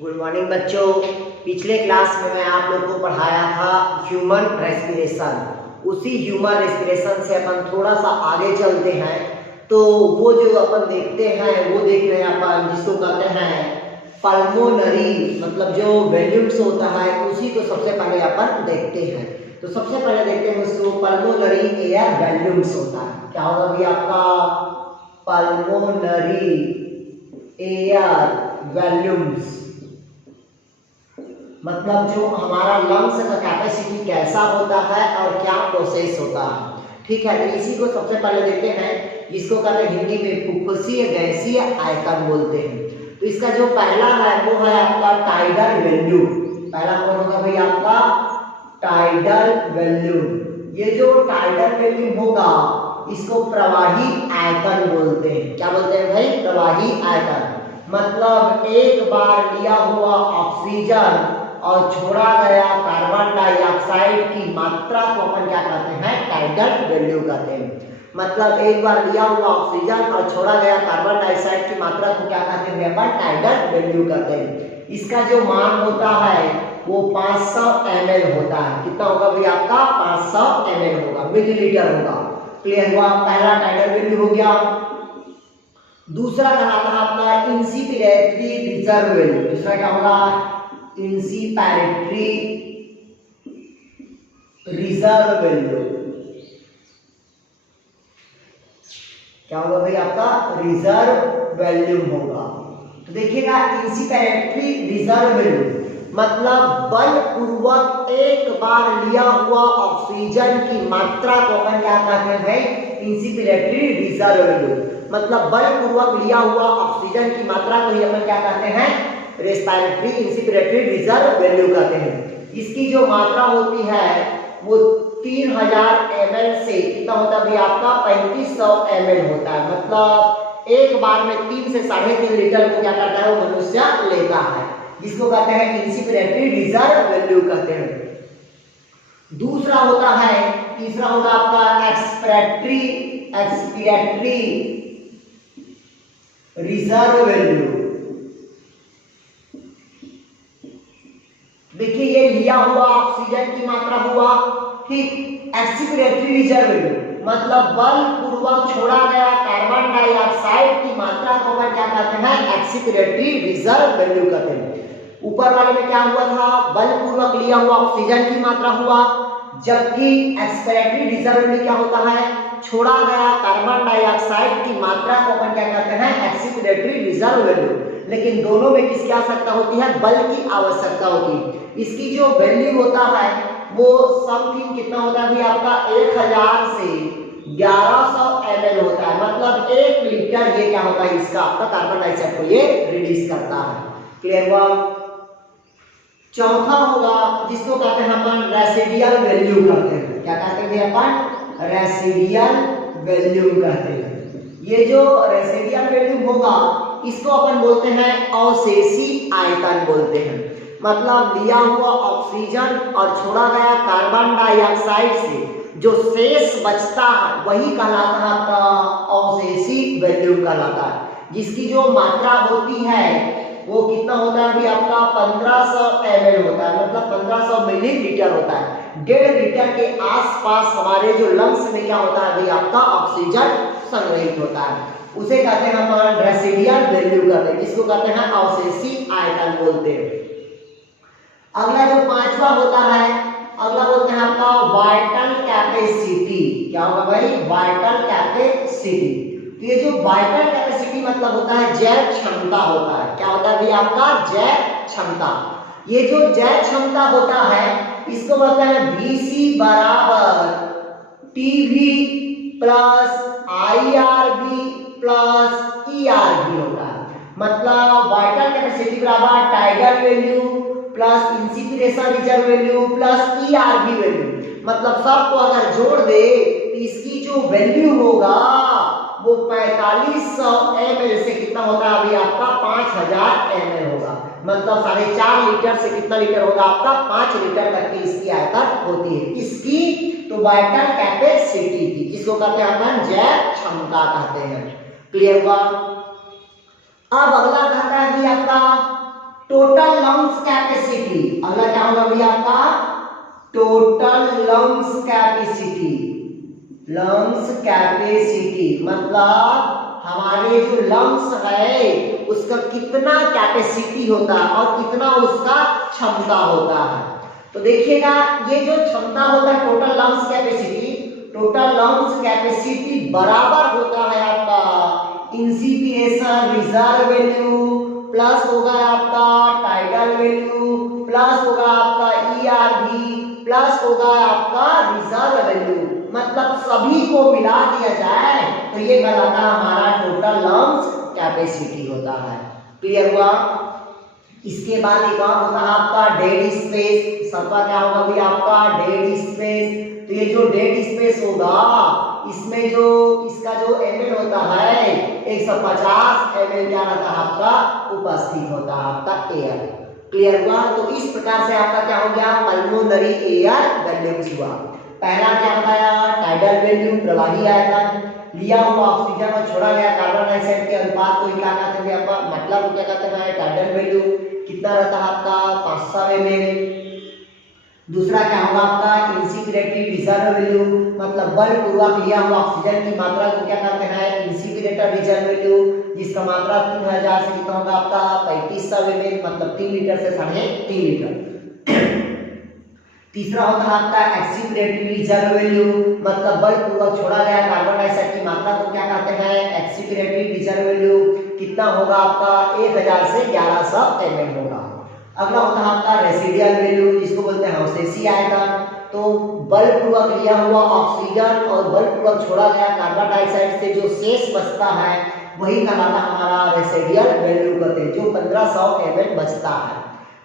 Good morning बच्चों। पिछले class में मैं आप लोगों को पढ़ाया था ह्यूमन रेस्पिरेशन। उसी ह्यूमन रेस्पिरेशन से अपन थोड़ा सा आगे चलते हैं तो वो जो अपन देखते हैं वो देख रहे हैं अपन जिसको कहते हैं पल्मोनरी, मतलब जो वॉल्यूम्स होता है उसी को सबसे पहले अपन देखते हैं। तो सबसे पहले देखते हैं उसको पल्मोनरी एयर वॉल्यूम्स होता है। क्या होगा भी आपका पल्मोनरी एयर वॉल्यूम्स, मतलब जो हमारा लंग्स का कैपेसिटी कैसा होता है और क्या प्रोसेस होता है। ठीक है, तो इसी को सबसे पहले देखते हैं जिसको कहते हैं हिंदी में फुफ्फुसीय गैसीय आयतन बोलते हैं। तो इसका जो पहला है वो है आपका टाइडल वॉल्यूम। पहला कौन होगा भाई आपका टाइडल वॉल्यूम। ये जो टाइडल वॉल्यूम होगा इसको प्रवाही आयतन बोलते हैं। क्या बोलते हैं भाई? प्रवाही आयतन। मतलब एक बार लिया हुआ ऑक्सीजन और छोड़ा गया कार्बन डाइऑक्साइड की मात्रा को अपन क्या कहते हैं? टाइडल वैल्यू कहते हैं। मतलब एक बार लिया हुआ ऑक्सीजन और छोड़ा गया कार्बन डाइऑक्साइड की मात्रा को क्या कहते हैं? अपन टाइडल वैल्यू कहते हैं। इसका जो मान होता है वो 500 ml होता है। कितना होगा भाई आपका? 500 ml होगा, मिलीलीटर होगा। क्लियर हुआ? पहला टाइडल वैल्यू हो गया। दूसरा कहलाता है आपका इंसिपिरेटरी रिजर्व वैल्यू। दूसरा क्या होगा? इंसिपिरेटरी रिजर्व वैल्यू। क्या होगा भाई आपका? रिजर्व वॉल्यूम होगा। तो देखिएगा इंसिपिरेटरी रिजर्व वैल्यू मतलब बलपूर्वक एक बार लिया हुआ ऑक्सीजन की मात्रा को अपन क्या कहते हैं भाई? इंसिपिरेटरी रिजर्व वैल्यू। मतलब बलपूर्वक लिया हुआ ऑक्सीजन की मात्रा को ही अपन क्या कहते हैं? रेस्पिरेटरी इंसिपिरेटरी रिजर्व वैल्यू कहते हैं। इसकी जो मात्रा होती है वो 3000 ml से कितना होता है भाई आपका? 3500 ml होता है। मतलब एक बार में 3 से 3.5 लीटर को क्या करता है? वो मनुष्य लेता है, जिसको कहते हैं इंसिपिरेटरी रिजर्व वैल्यू कहते हैं। दूसरा होता है, तीसरा होगा आपका एक्सपिरेटरी रिजर्व वैल्यू। देखिए ये लिया हुआ ऑक्सीजन की मात्रा हुआ, ठीक। एक्सपिरेटरी रिजर्व वैल्यू मतलब बलपूर्वक छोड़ा गया कार्बन डाइऑक्साइड की मात्रा को अपन क्या कहते हैं? एक्सपिरेटरी रिजर्व वैल्यू कहते हैं। ऊपर वाले में क्या हुआ था? बलपूर्वक लिया हुआ ऑक्सीजन की मात्रा हुआ, जबकि एक्सपिरेटरी रिजर्व वैल्यू क्या होता है? छोड़ा गया कार्बन डाइऑक्साइड की मात्रा को अपन क्या कहते हैं? Expiratory reserve value. लेकिन दोनों में किसकी आवश्यकता होती है? बल की आवश्यकता होती है। इसकी जो वैल्यू होता है वो समथिंग कितना होता है भी आपका? 1000 से 1100 ml होता है। मतलब 1 लीटर ये क्या होता है? इसका आपका कार्बन डाइऑक्साइड को ये रिलीज करता है। क्लियर हुआ? चौथा होगा जिसको कहते हैं अपन रेसिडियल वैल्यू कहते हैं। क्या कहते हैं अपन? रेसिडियल वैल्यू कहते हैं। ये जो रेसिडियल वैल्यू होगा इसको अपन बोलते हैं अवशेषी आयतन बोलते हैं। मतलब लिया हुआ ऑक्सीजन और छोड़ा गया कार्बन डाइऑक्साइड से जो शेष बचता है वही कहलाता है आपका अवशेषी वैल्यू कहलाता है। जिसकी जो मात्रा होती है वो कितना होता है अभी आपका? 1500 ml होता है। मतलब 1500 मिलीलीटर होता है। 1.5 लीटर के आसपास हमारे जो लंग्स में क्या होता है भाई आपका? ऑक्सीजन संग्रहित होता है। उसे कहते हैं अपन रेसिडियल वैल्यू कहते हैं, जिसको कहते हैं अवशेषी आयतन बोलते हैं। अगला जो पांचवा होता है, अगला बोलते हैं आपका वाइटल कैपेसिटी। क्या होगा भाई? Vital capacity. तो ये जो वाइटल कैपेसिटी मतलब होता है जैव क्षमता होता है। क्या होता है भाई आपका? जैव क्षमता। ये जो जैव क्षमता होता है इसको बोलते हैं Vc बराबर Tv plus IRV plus ERV होता है। मतलब वाइटल कैपेसिटी बराबर tidal value plus inspiration reserve value plus ERV value. मतलब सबको अगर जोड़ दे तो इसकी जो वैल्यू होगा वो 4500 ml से कितना होगा अभी आपका? 5000 ml होगा। मतलब 4.5 लीटर से कितना लीटर होगा आपका? 5 लीटर तक की इसकी आयतन होती है। इसकी तो वाइटल कैपेसिटी की, जिसको कहते हैं अपन जैव क्षमता कहते हैं। क्लियर हुआ? अब अगला कहता है कि आपका टोटल लंग्स कैपेसिटी, अगला क्या होगा भैया आपका total lungs capacity. Lungs capacity मतलब हमारे जो लंग्स है उसका कितना कैपेसिटी होता है और कितना उसका क्षमता होता है। तो देखिएगा ये जो क्षमता होता है total lungs capacity, total lungs capacity बराबर होता है आपका इंस्पिरेशन रिजर्व वैल्यू प्लस होगा आपका टाइडल वैल्यू प्लस होगा आपका ईआरवी प्लस होगा आपका रिजर्व वैल्यू, मतलब सभी को मिला दिया जाए तो ये कहलाता है हमारा टोटल लंग्स कैपेसिटी होता है। क्लियर हुआ? इसके बाद एक और होता है आपका डेड स्पेस। सबका क्या होगा भी आपका डेड स्पेस। तो ये जो डेड स्पेस होगा इसमें जो इसका जो ml होता है 150 ml क्या रहता है आपका उपस्थित होता है आपका एयर। क्लियर हुआ? तो इस प्रकार से आपका क्या हो गया पल्मोनरी एयर वैल्यूज हुआ। पहला क्या बताया टाइडल वैल्यू प्रवाही आयतन, लिया हुआ ऑक्सीजन और छोड़ा गया कार्बन डाइऑक्साइड के अनुपात को क्या कहते हैं आपका मतलब क्या कहते हैं टाइडल वैल्यू कितना रहता है आपका 500 ml। दूसरा क्या होगा आपका इंसिपिरेटरी रिजर्व वैल्यू मतलब बलपूर्वक लिया हुआ ऑक्सीजन की मात्रा को क्या कहते हैं इंसिपिरेटर रिजर्व वैल्यू, जिसका मात्रा 3000 से कितना होगा आपका 3500 ml मतलब 3 लीटर से 3.5 लीटर। तीसरा होता है आपका एक्सिपिरेटरी रिजर्व वैल्यू मतलब बलपूर्वक छोड़ा गया कार्बन डाइऑक्साइड की मात्रा को क्या कहते हैं एक्सिपिरेटरी रिजर्व वैल्यू, कितना होगा आपका 1000 से 1100 ml होगा। अगला होता है आपका रेसिडियल वैल्यू जिसको बोलते हैं अवशेषी आयतन। तो बलपूर्वक लिया हुआ ऑक्सीजन और बलपूर्वक छोड़ा गया कार्बन डाइऑक्साइड से जो शेष बचता है वही कहलाता हमारा रेसिडियल वैल्यू कहते हैं, जो 1500 ml बचता है।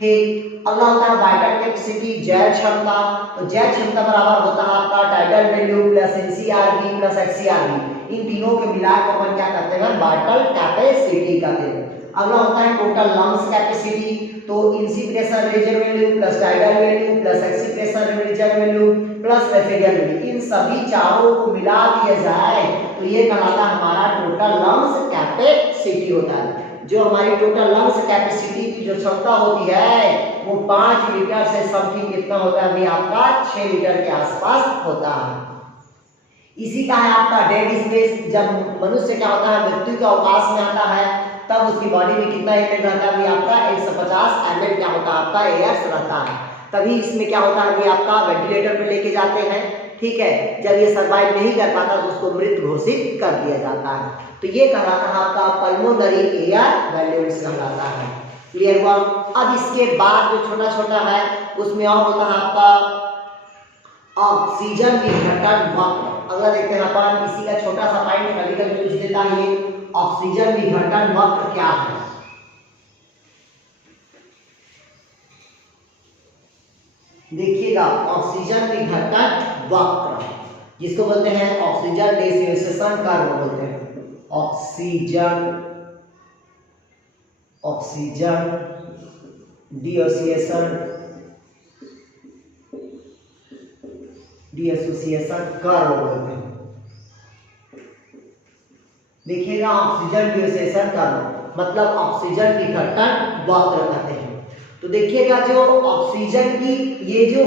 ठीक, अगला होता है वाइटल कैपेसिटी जैव क्षमता। तो जैव क्षमता बराबर होता है आपका टाइडल वैल्यू प्लस एनसीआरवी प्लस एक्सीआरवी, इन तीनों के मिलाकर अपन क्या कहते हैं वाइटल कैपेसिटी कहते हैं। अगला होता है टोटल लंग्स कैपेसिटी। तो inspiration reserve value plus tidal value plus expiration reserve value plus residual value, इन सभी चारों को मिला दिया जाए तो ये कहलाता हमारा टोटल लंग्स कैपेसिटी होता है। जो हमारी टोटल लंग्स कैपेसिटी की जो क्षमता होती है वो 5 लीटर से समथिंग कितना होता है भी आपका 6 लीटर के आसपास होता है। इसी का है आपका डेड स्पेस। जब मनुष्य क्या होता है मृत्यु के अवकाश में आता है तब उसकी बॉडी में कितना ml रहता है भी आपका 150 ml क्या होता है आपका एयर रहता है। तभी इसमें क्या होता है भी आपका वेंटिलेटर पे लेके जाते हैं। ठीक है, जब ये सर्वाइव नहीं कर पाता तो उसको मृत घोषित कर दिया जाता है। तो ये कहलाता है आपका पल्मोनरी एयर वैल्यूज कहलाता है। क्लियर हुआ? अब इसके बाद जो छोटा छोटा है उसमें और होता है आपका ऑक्सीजन विघटन वक्र। अगला देखते हैं अपन इसी का छोटा सा पॉइंट कभी कभी पूछ देता है ऑक्सीजन विघटन वक्र क्या है। देखिएगा ऑक्सीजन विघटन वक्र जिसको बोलते हैं ऑक्सीजन डिसोसिएशन कर्व बोलते हैं। ऑक्सीजन डिसोसिएशन कर्व बोलते हैं। देखिएगा ऑक्सीजन डिसोसिएशन कर्व मतलब ऑक्सीजन विघटन वक्र कहते हैं। तो देखिएगा जो ऑक्सीजन की ये जो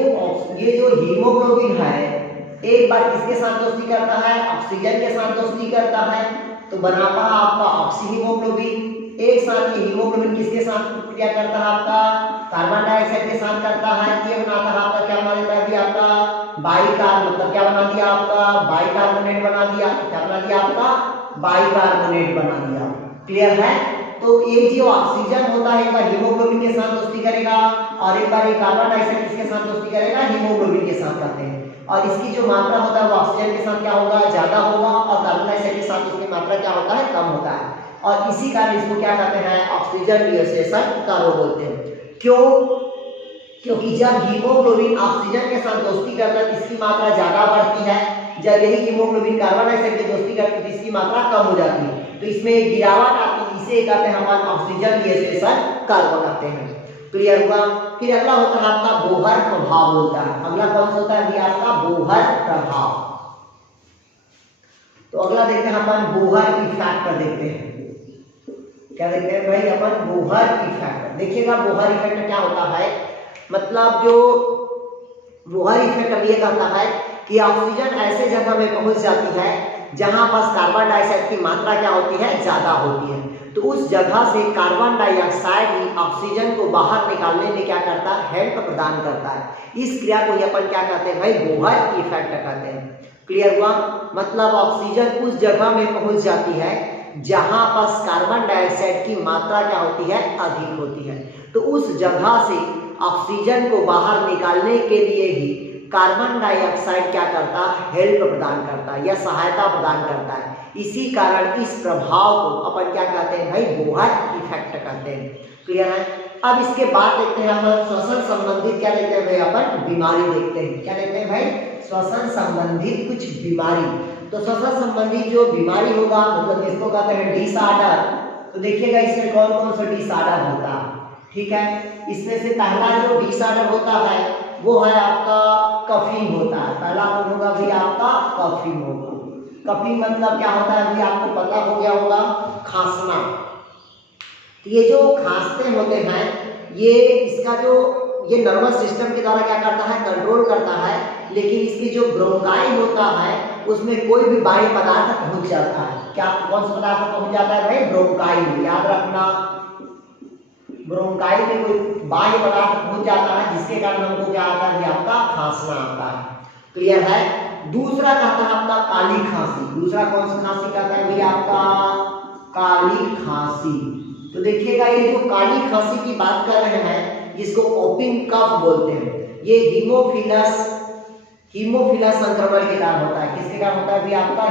हीमोग्लोबिन है एक बार किसके साथ दोस्ती करता है ऑक्सीजन के साथ दोस्ती करता है तो बनाता है आपका ऑक्सी हीमोग्लोबिन। एक साथ ये हीमोग्लोबिन किसके साथ क्रिया करता है आपका कार्बन डाइऑक्साइड के साथ करता है। ये बनाता है आपका क्या बना देता है आपका बाइकार्ब मतलब क्या बना दिया आपका बाइकार्बोनेट बना दिया। क्या बना दिया आपका बाइकार्बोनेट बना दिया। क्लियर है? तो ये जो ऑक्सीजन होता है एक बार हीमोग्लोबिन के साथ दोस्ती करेगा और एक बार ये कार्बन डाइऑक्साइड किसके साथ दोस्ती करेगा हीमोग्लोबिन के साथ करते हैं। और इसकी जो मात्रा होता है वो ऑक्सीजन के साथ क्या होगा ज्यादा होगा और कार्बन डाइऑक्साइड के साथ उसकी मात्रा क्या होता है कम होता है। और इसी कारण इसको क्या कहते हैं ऑक्सीजन डिसोसिएशन कर्व बोलते हैं। क्यों? क्योंकि जब हीमोग्लोबिन ऑक्सीजन के साथ दोस्ती करता है इसकी मात्रा ज्यादा बढ़ती है, जब यही हीमोग्लोबिन कार्बन डाइऑक्साइड की दोस्ती करती है तो इसकी मात्रा कम हो जाती है। तो इसमें गिरावट आती है, इसे कहते हैं हम ऑक्सीजन डिसोसिएशन कर्व कहते हैं। क्लियर हुआ? फिर अगला होता है आपका बोहर प्रभाव होता है। अगला कौन सा होता है आपका बोहर प्रभाव। तो अगला देखते हैं अपन बोहर इफेक्ट पर देखते हैं। क्या देखते हैं भाई अपन, बोहर इफेक्ट। देखिएगा बोहर इफेक्ट क्या होता है, मतलब जो बोहर इफेक्ट ये कहता है कि ऑक्सीजन ऐसे जगह में पहुंच जाती है जहां पास कार्बन डाइऑक्साइड की मात्रा क्या होती है, ज्यादा होती है। तो उस जगह से कार्बन डाइऑक्साइड ही ऑक्सीजन को बाहर निकालने में क्या करता है, हेल्प प्रदान करता है। इस क्रिया को ही अपन क्या कहते हैं भाई, बोहर इफेक्ट कहते हैं। क्लियर हुआ, मतलब ऑक्सीजन उस जगह में पहुंच जाती है जहां पास कार्बन डाइऑक्साइड की मात्रा क्या होती है, अधिक होती है। तो उस जगह से ऑक्सीजन को बाहर निकालने के लिए ही कार्बन डाइऑक्साइड क्या करता है, हेल्प प्रदान करता है या सहायता प्रदान करता है। इसी कारण इस प्रभाव को अपन क्या कहते हैं भाई, बोहर इफेक्ट कहते हैं। क्लियर है। अब इसके बाद देखते हैं अपन श्वसन संबंधित क्या देखते हैं भाई, अपन बीमारी देखते हैं। क्या देखते हैं भाई, श्वसन संबंधित कुछ बीमारी। तो श्वसन संबंधित जो बीमारी होगा, मतलब जिसको कहते हैं डिसऑर्डर, तो देखिएगा इसमें कौन कौन सा डिसऑर्डर होता है। ठीक है, इसमें से पहला जो डिसऑर्डर होता है वो है आपका कफिंग होता है। पहला कौन होगा भी, आपका कफिंग होगा। कफिंग मतलब क्या होता है अभी आपको पता हो गया होगा, खांसना। तो ये जो खांसते होते हैं, ये इसका जो ये नर्वस सिस्टम के द्वारा क्या करता है, कंट्रोल करता है। लेकिन इसकी जो ब्रोंकाई होता है उसमें कोई भी बाह्य पदार्थ पहुंच जाता है। क्या कौन सा पदार्थ पहुंच जाता है भाई, ब्रोंकाई में। याद रखना, ब्रोंकाई में कोई बाह्य पदार्थ पहुंच जाता है जिसके कारण हमको क्या आता है, आपका खांसना आता है। क्लियर है। दूसरा कहता है आपका काली खांसी। दूसरा कौन सा खांसी कहता है भाई, आपका काली खांसी। तो देखिएगा ये जो काली खांसी की बात कर रहे हैं, जिसको ओपिंग कफ बोलते हैं, ये हीमोफिलस संक्रमण के कारण होता है। किसके कारण होता है भाई, आपका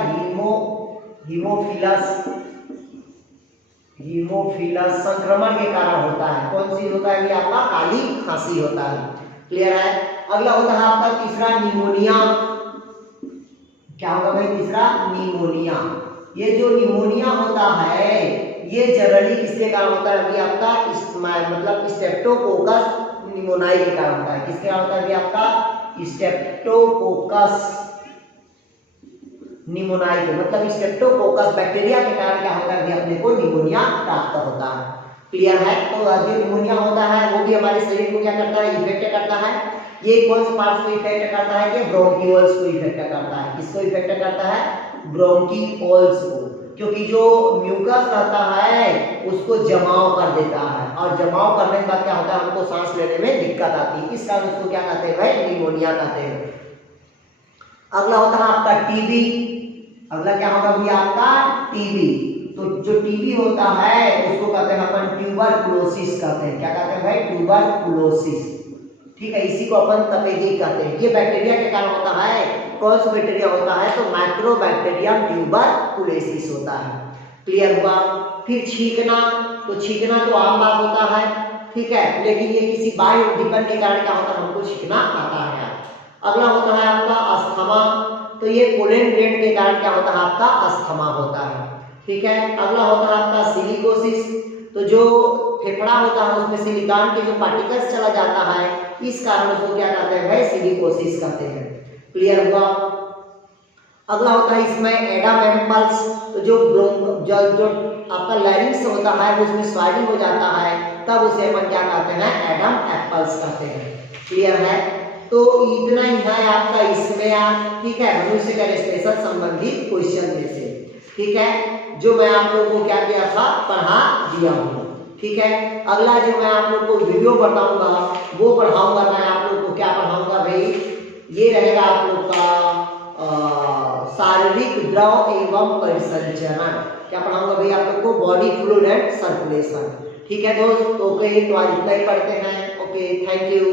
हीमोफिलस संक्रमण के कारण होता है। कौन सी होता है, आपका काली खांसी होता है। क्लियर है। अगला होता है आपका तीसरा निमोनिया। क्या होगा भाई, तीसरा निमोनिया। ये जो निमोनिया होता है ये जनरली किसके कारण होता है भाई, आपका मतलब स्ट्रेप्टोकोकस निमोनाई के कारण होता है। किसके कारण होता है भाई, आपका स्ट्रेप्टोकोकस निमोनाई को, मतलब स्ट्रेप्टोकोकस बैक्टीरिया के कारण क्या होता है, अपने को निमोनिया प्राप्त होता है। क्लियर है। तो जो निमोनिया होता है वो भी हमारे शरीर को क्या करता है, इफेक्ट करता है। ये कौन से पार्ट्स को इफेक्ट करता है, कि ब्रोंकियोल्स को इफेक्ट करता है। किसको इफेक्ट करता है, ब्रोंकियोल्स को, क्योंकि जो म्यूकस रहता है उसको जमाव कर देता है, और जमाव करने के बाद क्या होता है, हमको सांस लेने में दिक्कत आती है। इस कारण उसको क्या कहते हैं भाई, निमोनिया कहते हैं। अगला होता है आपका टीबी। अगला क्या होगा भी, आपका टीबी। तो जो टीबी होता है उसको कहते हैं अपन ट्यूबरकुलोसिस कहते हैं। क्या कहते हैं भाई, ट्यूबरकुलोसिस। ठीक है, इसी को अपन तपेदिक कहते हैं। ये बैक्टीरिया के कारण होता है। कौन सा बैक्टीरिया होता है, तो माइक्रोबैक्टीरियम ट्यूबरकुलोसिस होता है। क्लियर हुआ। फिर छींकना। तो छींकना तो आम बात होता है, ठीक है, लेकिन ये किसी बाह्य उद्दीपन के कारण क्या होता है, हमको छींकना आता है। अगला होता है आपका अस्थमा। तो ये पोलन ग्लैंड के कारण क्या होता है, आपका अस्थमा होता है। ठीक है। अगला होता है आपका सिलिकोसिस। तो जो फेफड़ा होता है उसमें सिलिकॉन के जो पार्टिकल्स चला जाता है, इस कारण उसको क्या कहते हैं भाई, सिलिकोसिस कहते हैं। क्लियर हुआ। अगला होता है इसमें एडम एम्पल्स। तो जो आपका लैरिंक्स होता है उसमें स्वाइलिंग हो जाता है, तब उसे अपन क्या कहते हैं, एडम एम्पल्स कहते हैं। क्लियर है। तो इतना ही है आपका इसमें ठीक है, मनुष्य का रेस्पिरेशन संबंधित क्वेश्चन में से। ठीक है, जो मैं आप लोगों को क्या किया था, पढ़ा दिया हूँ। ठीक है। अगला जो मैं आप लोग को वीडियो बताऊंगा वो पढ़ाऊंगा, मैं आप लोग को क्या पढ़ाऊंगा भाई, ये रहेगा आप लोग का शारीरिक द्रव एवं परिसंचरण। क्या पढ़ाऊंगा भाई आप लोग को, बॉडी फ्लूइड एंड सर्कुलेशन। ठीक है दोस्त, ओके, तो आज इतना ही पढ़ते हैं। Okay, thank you.